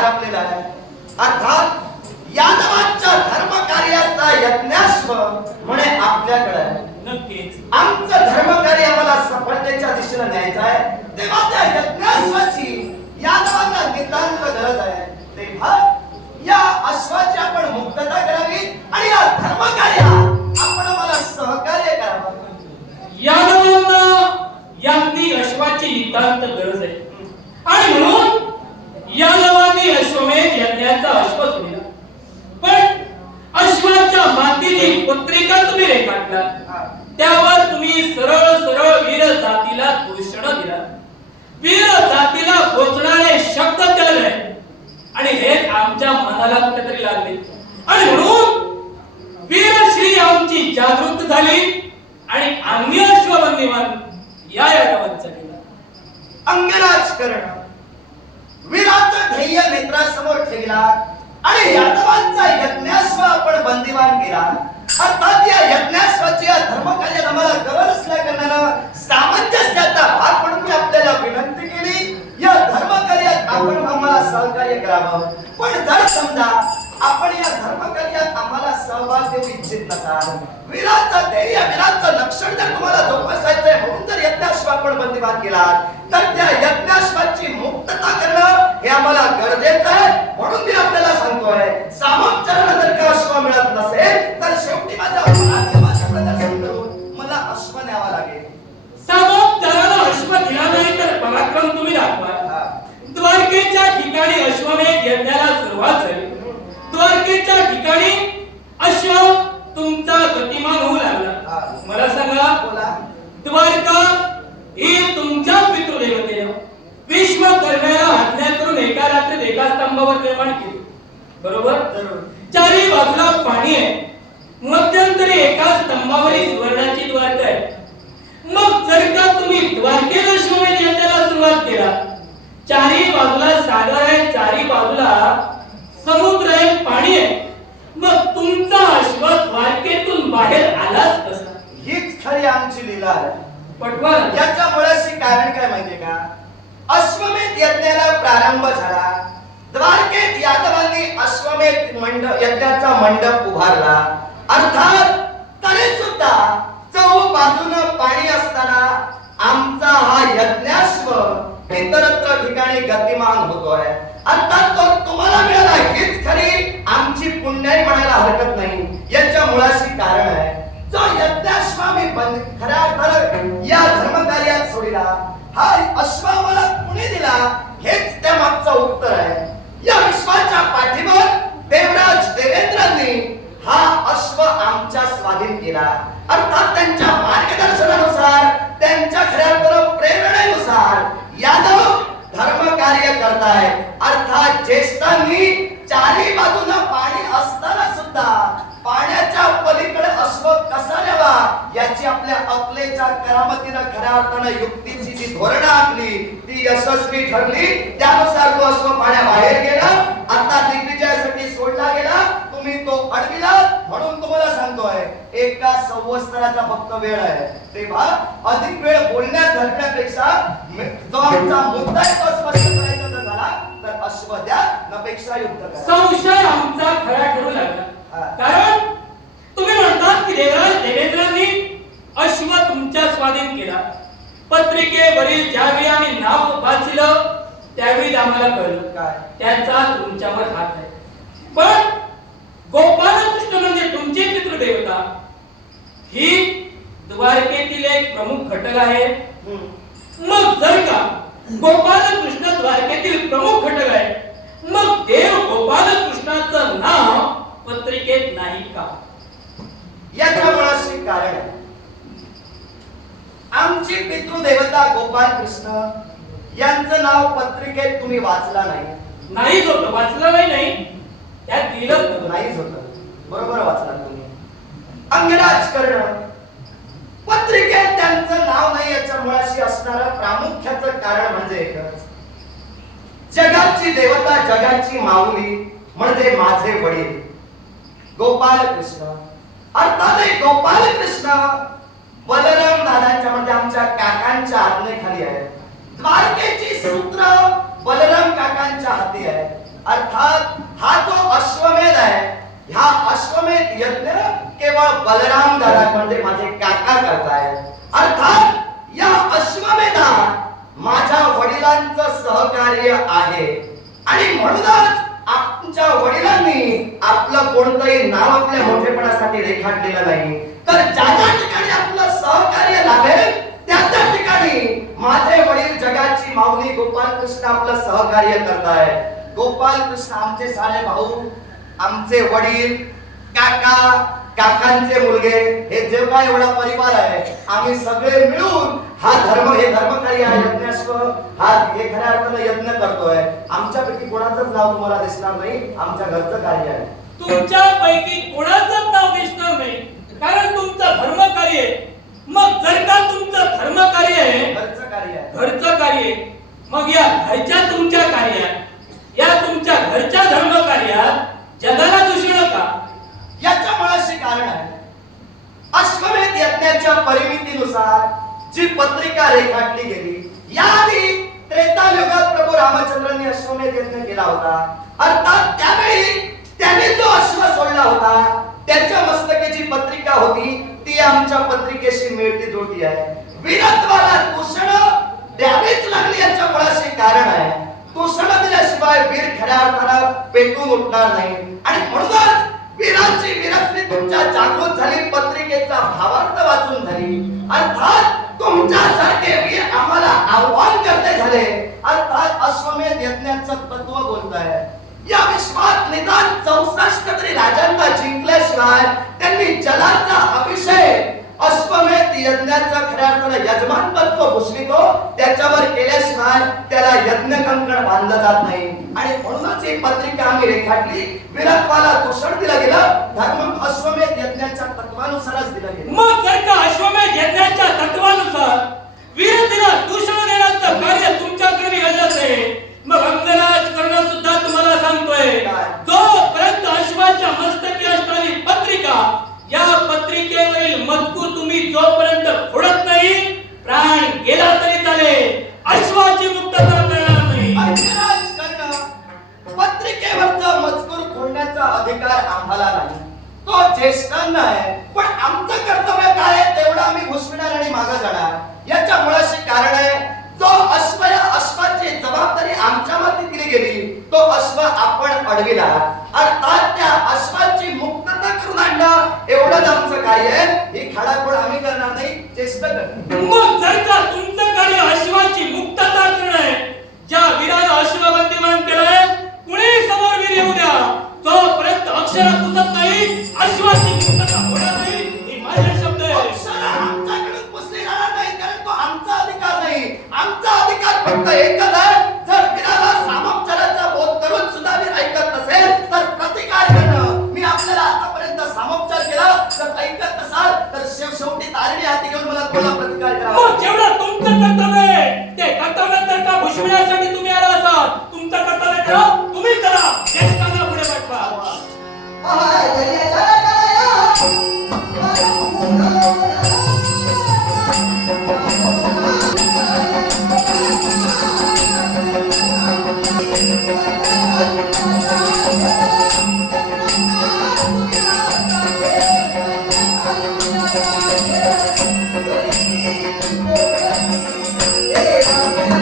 प्रारंभलेला आहे. अर्थात यादवांच्या धर्म कार्याचा यज्ञाश्व म्हणे आपल्याकडे. नक्कीच. आमचं धर्मकार्य आम्हाला सफलतेच्या दिशेने न्यायचं आहे. तेव्हा त्या यज्ञाश्वाची यादवांना नितांत गरज आहे. त्यावर तुम्ही सरळ सरळ वीर जातीला घोषण दिला. वीर जातीला घोषणारे शब्द केले. आणि हे आमच्या मनाला कुठेतरी लागले. आणि म्हणून वीरश्री आमची जागृत झाली आणि आम्ही अश्वबंदीमान या यादवांचा केला. अंगराज करण वीराचं ध्येय नेत्रासमोर ठेवला आणि यादवांचा यज्ञास्व आपण बंदिवान केला. अर्थात या यज्ञाश्वाची धर्मकार्यात आम्हाला गरज असल्या कारणानं सामंजस्याचा भाग म्हणून मी आपल्याला विनंती केली. या धर्मकार्यात आपण आम्हाला सहकार्य करावं. पण जर समजा आपण या धर्मकार्यात आम्हाला सहभाग देऊ इच्छित नसाल वीराचं ध्येय वीराचं लक्षण जर तुम्हाला जोपासायचंय म्हणून जर यज्ञाश्व आपण बंदिवान केला तर त्या यज्ञाश्वाची मुक्तता करणं स्तंभावरील सुवर्णाची द्वारका आहे. मग जर का तुम्ही द्वारकेत अश्वमेध यज्ञाला सुरुवात केला चारी बाजूला सागर आहे चारी बाजूला समुद्र आहे पाणी आहे मग तुमचा अश्व द्वारकेतून बाहेर आलाच कसा? हीच खरी आमची लीला आहे. पटवा. याच्या मुळाशी कारण काय माहितीये का? अश्वमेध यज्ञाला प्रारंभ झाला. द्वारकेत यादवांनी अश्वमेध मंडप यज्ञाचा मंडप उभारला. अर्थात तरी सुद्धा चौ पाणी असताना आमचा हा यज्ञाश्व इतरत्र ठिकाणी गतिमान होतोय. अर्थात तो तुम्हाला मिळाला हीच खरी. आमची पुण्याई म्हणायला हरकत नाही. याच्या मुळाशी कारण आहे. जो यज्ञाश्वामी खऱ्या खरं या धर्मकार्यात सोडिला हा अश्व मला कुणी दिला हेच त्या मागचं उत्तर आहे. या विश्वाच्या पाठीवर देवराज देवेंद्रांनी हा अश्व आमच्या स्वाधीन केला. अर्थात त्यांच्या मार्गदर्शनानुसार त्यांच्या खऱ्या अर्थानं प्रेरणेनुसार यादव धर्म कार्य करतायत अर्थात ज्येष्ठांनी चारी बाजूला पाणी असताना सुद्धा पाण्याच्या पलीकडे अश्व कसा न्यावा याची आपल्या अकलेच्या करामतीनं खऱ्या अर्थानं युक्तीची जी धोरणं आखली ती यशस्वी ठरली. त्यानुसार तो अश्व पाण्याबाहेर गेला. आता दिग्विजयासाठी सोडला गेला. तो अडविला म्हणून तुम्हाला सांगतोय एका संवत्सराचा फक्त वेळ आहे. तेव्हा अधिक वेळ बोलण्यात घालण्यापेक्षा जो आमचा मुद्दा आहे तो स्पष्ट करायचा जर झाला तर अश्व द्या नपेक्षा युद्ध करा. संशय आमचा खरा ठरू. लागला. कारण तुम्ही म्हणतात की देवराज देवेंद्रांनी अश्व तुमच्या स्वाधीन केला. पत्रिकेवरील ज्यावेळी आम्ही नाव वाचलं त्यावेळी आम्हाला कळलं. काय? त्याचा तुमच्यावर हात आहे. पण गोपालकृष्ण म्हणजे तुमची पितृदेवता. ही द्वारकेतील एक प्रमुख घटक आहे. मग जर का गोपालकृष्ण द्वारकेतील प्रमुख घटक आहे मग देव गोपालकृष्णाचं नाव पत्रिकेत नाही का? याच्या मुळाशी कारण आहे. आमची पितृदेवता गोपाल कृष्ण यांचं नाव पत्रिकेत तुम्ही वाचला नाही. होतं वाचलं नाही नाही त्यात लिहिलं नाहीच होत. बरोबर वाचला तुम्ही. अंगराज करणं. पत्रिकेत त्यांचं नाव नाही याच्या मुळाशी असणारं प्रामुख्याचं कारण म्हणजे एकच. जगाची देवता जगाची माऊली म्हणजे माझे वडील. गोपाल कृष्ण अर्थात गोपाल कृष्ण बलराम दादांच्या म्हणजे आमच्या काकांच्या आज्ञेखाली आहे द्वारकेची सूत्र बलराम काकांच्या हाती आहे. अर्थात हा जो अश्वमेध आहे ह्या अश्वमेध यज्ञ केवळ बलराम दादा म्हणजे माझे काका करताय. अर्थात या अश्वमेधात माझ्या वडिलांचं सहकार्य आहे. आणि म्हणूनच आमच्या वडिलांनी आपलं कोणतंही नाव आपल्या मोठेपणासाठी रेखाटलेलं नाही. तर ज्या ज्या ठिकाणी आपलं सहकार्य लागेल त्या त्या ठिकाणी माझे वडील जगाची माऊली गोपाल कृष्ण आपलं सहकार्य करताय गोपाल कृष्ण आमचे सारे भाऊ आमचे वडील काका काकांचे मुलगे हे जे काय एवढा परिवार आहे आम्ही सगळे मिळून हा धर्म हे धर्मकार्य हा यज्ञाश्व हा हे खऱ्या अर्थानं यज्ञ करतोय. आमच्यापैकी कोणाचंच नाव तुम्हाला दिसणार नाही आमच्या घरचं कार्य आहे. तुमच्यापैकी कोणाचं नाव दिसणार नाही कारण तुमचं धर्म कार्य आहे. मग जर का तुमचं धर्म कार्य आहे घरचं कार्य आहे. घरचं कार्य आहे, मग या घरच्या तुमच्या कार्यात या तुमच्या घरच्या धर्मकार्यात जगाला दूषण का याच्या मुळाशी कारण आहे. अश्वमेध यज्ञाच्या परिमितीनुसार जी पत्रिका रेखाटली गेली याआधी त्रेतायुगात प्रभू रामचंद्रांनी अश्वमेध यज्ञ केला होता. अर्थात त्यावेळी त्याने जो अश्व सोडला होता त्याच्या मस्तकी जी पत्रिका होती ती आमच्या पत्रिकेशी मिळती जुळती आहे. वीरत्वाला दूषण द्यावीच लागली याच्या मुळाशी कारण आहे. दूषण दिल्याशिवाय वीर खऱ्या अर्थानं पेटून उठणार नाही. आणि म्हणूनच वीरांची वीरस्त्री तुमच्या जागृत झाली पत्रिकेचा भावार्थ वाचून झाली. अर्थात तुमच्यासारखे वीर आम्हाला आव्हान करते झाले. अर्थात अश्वमेध यज्ञाचं तत्व बोलत आहे या विश्वात निदान चौसष्ट तरी राजांना जिंकल्याशिवाय त्यांनी जलाचा अभिषेक अश्वमेध यज्ञाचा खऱ्या अर्थानं यजमानपत्व भूषवितो त्याच्यावर केल्याशिवाय त्याला यज्ञ कंकण बांधलं जात नाही. आणि म्हणूनच ही पत्रिका आम्ही रेखाटली विरत्वाला दूषण दिलं गेलं धर्म अश्वमेध यज्ञाच्या तत्वानुसारच दिलं गेलं. मग जर का अश्वमेध ज्येष्ठांना आहे पण आमचं कर्तव्य काय आहे तेवढं आम्ही घुसविणार आणि मागे जाणार. याच्या मुळाशी कारण आहे जो अश्व या अश्वाची जबाबदारी आमच्या माती दिली गेली तो अश्व आपण अडविला. अर्थात त्या अश्वाची मुक्तता करून आणणं एवढंच आमचं कार्य आहे. ही खाडाखोड आम्ही करणार नाही चेष्टा करणार मग जर का तुमचं कार्य अश्वाची मुक्तता करणं आहे ज्या वीरानं अश्व केलं आहे तारणी हाती घेऊन मला तुम्हाला प्रतिकार करावा मग जेवढं तुमचं कर्तव्य आहे ते कर्तव्य जर का तुम्ही आला असाल. तुमचं कर्तव्य करा Yes.